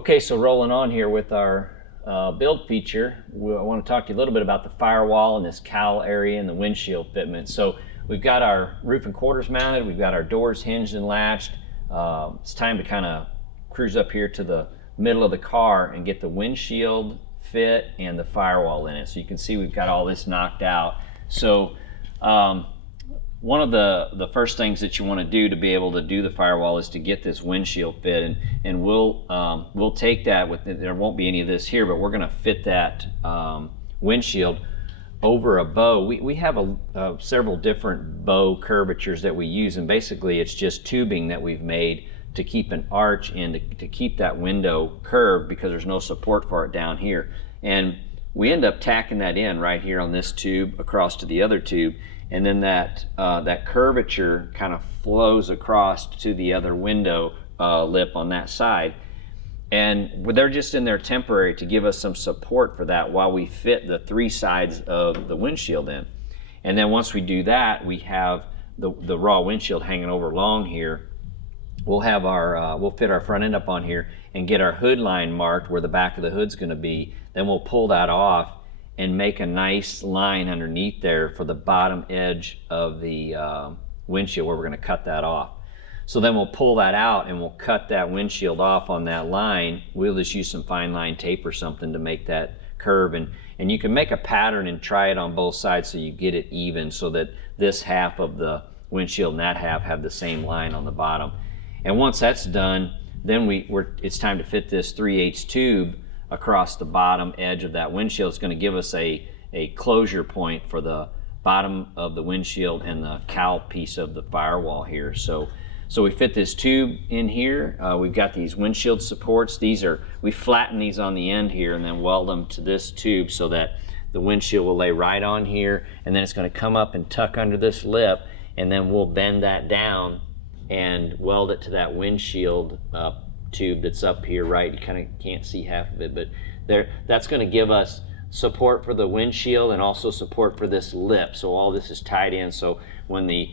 Okay, so rolling on here with our build feature, I want to talk to you a little bit about the firewall and this cowl area and the windshield fitment. So we've got our roof and quarters mounted, we've got our doors hinged and latched. It's time to kind of cruise up here to the middle of the car and get the windshield fit and the firewall in it. So you can see we've got all this knocked out. So one of the first things that you want to do to be able to do the firewall is to get this windshield fit, and we'll take that with, there won't be any of this here, but we're going to fit that windshield over a bow. We have several different bow curvatures that we use, and basically it's just tubing that we've made to keep an arch and to keep that window curved, because there's no support for it down here. And we end up tacking that in right here on this tube across to the other tube, and then that curvature kind of flows across to the other window lip on that side. And they're just in there temporary to give us some support for that while we fit the three sides of the windshield in. And then once we do that, we have the raw windshield hanging over long here. We'll have our we'll fit our front end up on here and get our hood line marked where the back of the hood's going to be. Then we'll pull that off and make a nice line underneath there for the bottom edge of the windshield where we're going to cut that off. So then we'll pull that out and we'll cut that windshield off on that line. We'll just use some fine line tape or something to make that curve, and you can make a pattern and try it on both sides so you get it even, so that this half of the windshield and that half have the same line on the bottom. And once that's done, then it's time to fit this 3/8 tube across the bottom edge of that windshield. It's going to give us a closure point for the bottom of the windshield and the cowl piece of the firewall here. So we fit this tube in here. We've got these windshield supports. We flatten these on the end here and then weld them to this tube so that the windshield will lay right on here, and then it's going to come up and tuck under this lip, and then we'll bend that down and weld it to that windshield tube that's up here, right? You kind of can't see half of it, but that's going to give us support for the windshield and also support for this lip. So all this is tied in, so when the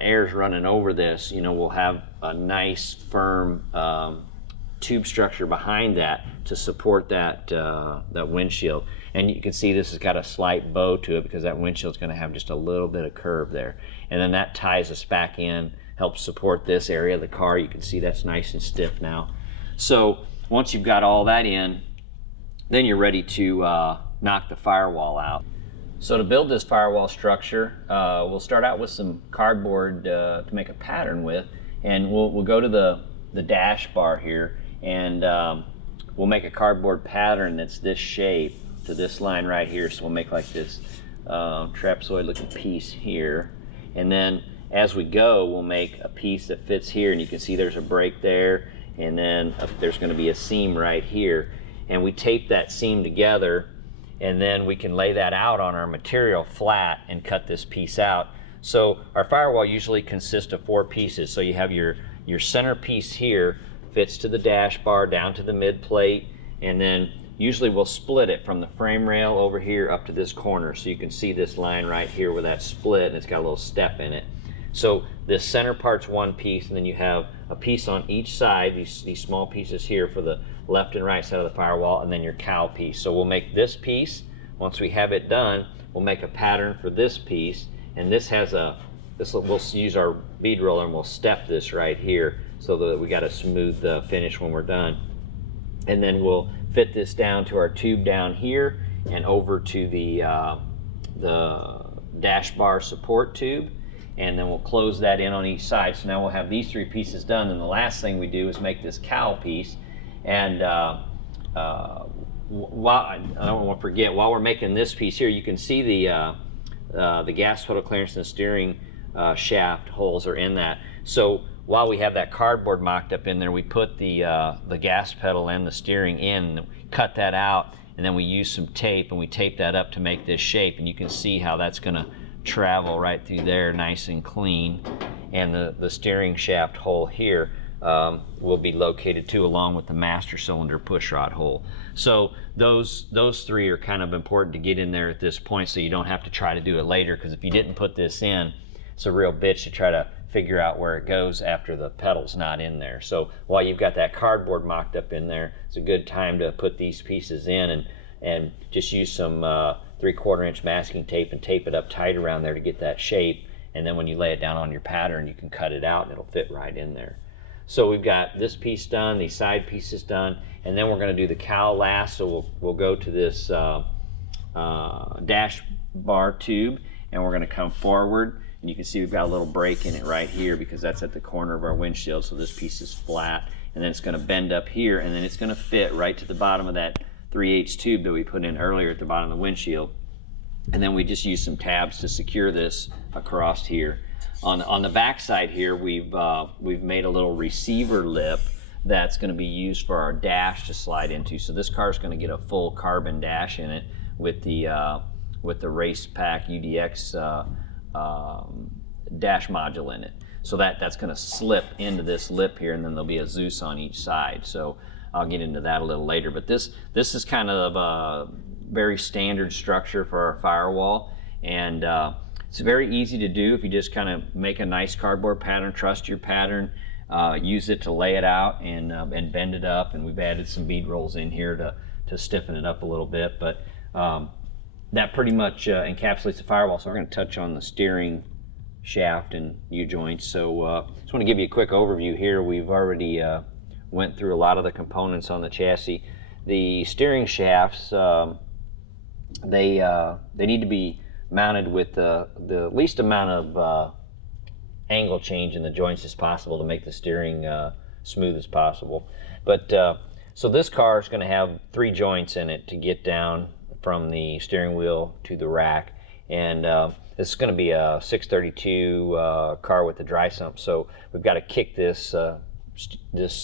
air is running over this, we'll have a nice firm tube structure behind that to support that windshield. And you can see this has got a slight bow to it because that windshield's going to have just a little bit of curve there. And then that ties us back in, helps support this area of the car. You can see that's nice and stiff now. So once you've got all that in, then you're ready to knock the firewall out. So to build this firewall structure, we'll start out with some cardboard to make a pattern with, and we'll go to the dash bar here, and we'll make a cardboard pattern that's this shape to this line right here. So we'll make like this trapezoid looking piece here, and then as we go, we'll make a piece that fits here, and you can see there's a break there, and then there's going to be a seam right here, and we tape that seam together, and then we can lay that out on our material flat and cut this piece out. So our firewall usually consists of 4 pieces. So you have your center piece here, fits to the dash bar down to the mid plate, and then usually we'll split it from the frame rail over here up to this corner. So you can see this line right here where that's split, and it's got a little step in it. So this center part's one piece, and then you have a piece on each side, these small pieces here for the left and right side of the firewall, and then your cowl piece. So we'll make this piece. Once we have it done, we'll make a pattern for this piece, and we'll use our bead roller and we'll step this right here so that we got a smooth finish when we're done. And then we'll fit this down to our tube down here and over to the dash bar support tube, and then we'll close that in on each side. So now we'll have these 3 pieces done, and the last thing we do is make this cowl piece. And I don't want to forget, while we're making this piece here, you can see the gas pedal clearance and the steering shaft holes are in that. So while we have that cardboard mocked up in there, we put the gas pedal and the steering in, cut that out, and then we use some tape and we tape that up to make this shape. And you can see how that's going to travel right through there nice and clean. And the steering shaft hole here will be located too, along with the master cylinder push rod hole. So those 3 are kind of important to get in there at this point, so you don't have to try to do it later, because if you didn't put this in, it's a real bitch to try to figure out where it goes after the pedal's not in there. So while you've got that cardboard mocked up in there, it's a good time to put these pieces in and just use some 3/4 inch masking tape and tape it up tight around there to get that shape. And then when you lay it down on your pattern, you can cut it out and it'll fit right in there. So we've got this piece done, these side pieces done, and then we're going to do the cowl last. So we'll go to this dash bar tube, and we're going to come forward. And you can see we've got a little break in it right here because that's at the corner of our windshield. So this piece is flat, and then it's going to bend up here, and then it's going to fit right to the bottom of that 3/8 tube that we put in earlier at the bottom of the windshield. And then we just use some tabs to secure this across here. On the back side here, we've made a little receiver lip that's going to be used for our dash to slide into. So this car is going to get a full carbon dash in it with the Race Pack UDX dash module in it. So that's going to slip into this lip here, and then there'll be a Zeus on each side. So I'll get into that a little later. But this is kind of a very standard structure for our Firewall, and it's very easy to do if you just kind of make a nice cardboard pattern, trust your pattern, use it to lay it out and bend it up. And we've added some bead rolls in here to stiffen it up a little bit. But that pretty much encapsulates the Firewall. So we're going to touch on the steering shaft and U-joints. So just want to give you a quick overview here. We've already went through a lot of the components on the chassis. The steering shafts, they need to be mounted with the least amount of angle change in the joints as possible to make the steering smooth as possible. But so this car is going to have 3 joints in it to get down from the steering wheel to the rack, and this is going to be a 632 car with a dry sump. So we've got to kick this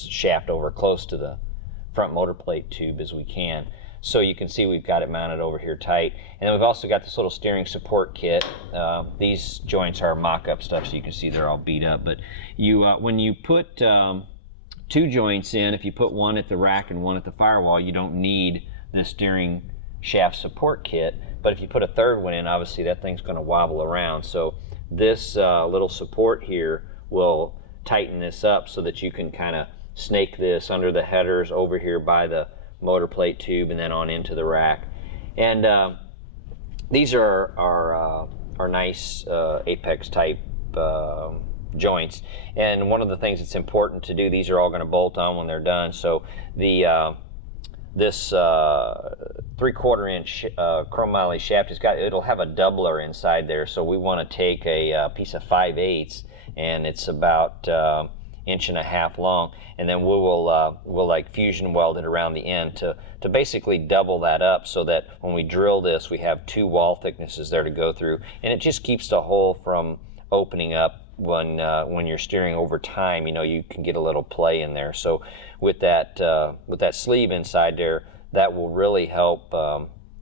shaft over close to the front motor plate tube as we can. So you can see we've got it mounted over here tight. And then we've also got this little steering support kit. These joints are mock-up stuff, so you can see they're all beat up. But you, when you put 2 joints in, if you put one at the rack and one at the Firewall, you don't need the steering shaft support kit. But if you put a 3rd one in, obviously that thing's going to wobble around. So this little support here will tighten this up so that you can kind of snake this under the headers over here by the motor plate tube and then on into the rack. And these are nice apex type joints. And one of the things that's important to do, these are all going to bolt on when they're done. So the this 3/4 inch chromoly shaft it'll have a doubler inside there. So we want to take a piece of 5/8, and it's about 1.5 inches long, and then we'll like fusion weld it around the end to basically double that up, so that when we drill this, we have 2 wall thicknesses there to go through, and it just keeps the hole from opening up when you're steering over time. You know, you can get a little play in there. So with that sleeve inside there, that will really help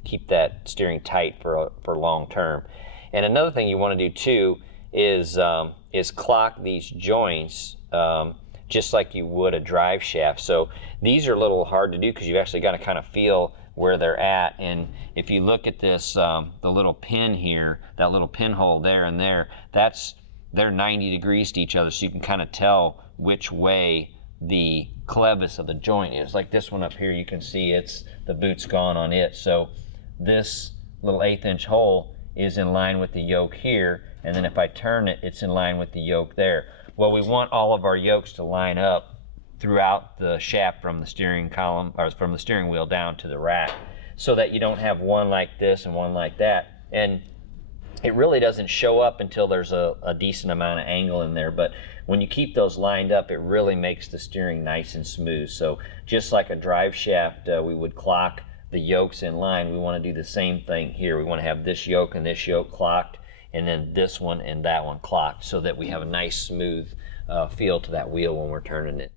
keep that steering tight for long term. And another thing you want to do too is clock these joints just like you would a drive shaft. So these are a little hard to do because you've actually got to kind of feel where they're at. And if you look at this, the little pin here, that little pinhole there and there, they're 90 degrees to each other, so you can kind of tell which way the clevis of the joint is. Like this one up here, you can see the boot's gone on it. So this little 1/8 inch hole is in line with the yoke here, and then if I turn it, it's in line with the yoke there. Well, we want all of our yokes to line up throughout the shaft from the steering column, or from the steering wheel down to the rack, so that you don't have one like this and one like that. And it really doesn't show up until there's a decent amount of angle in there, but when you keep those lined up, it really makes the steering nice and smooth. So just like a drive shaft, we would clock the yokes in line, we want to do the same thing here. We want to have this yoke and this yoke clocked, and then this one and that one clocked, so that we have a nice smooth feel to that wheel when we're turning it.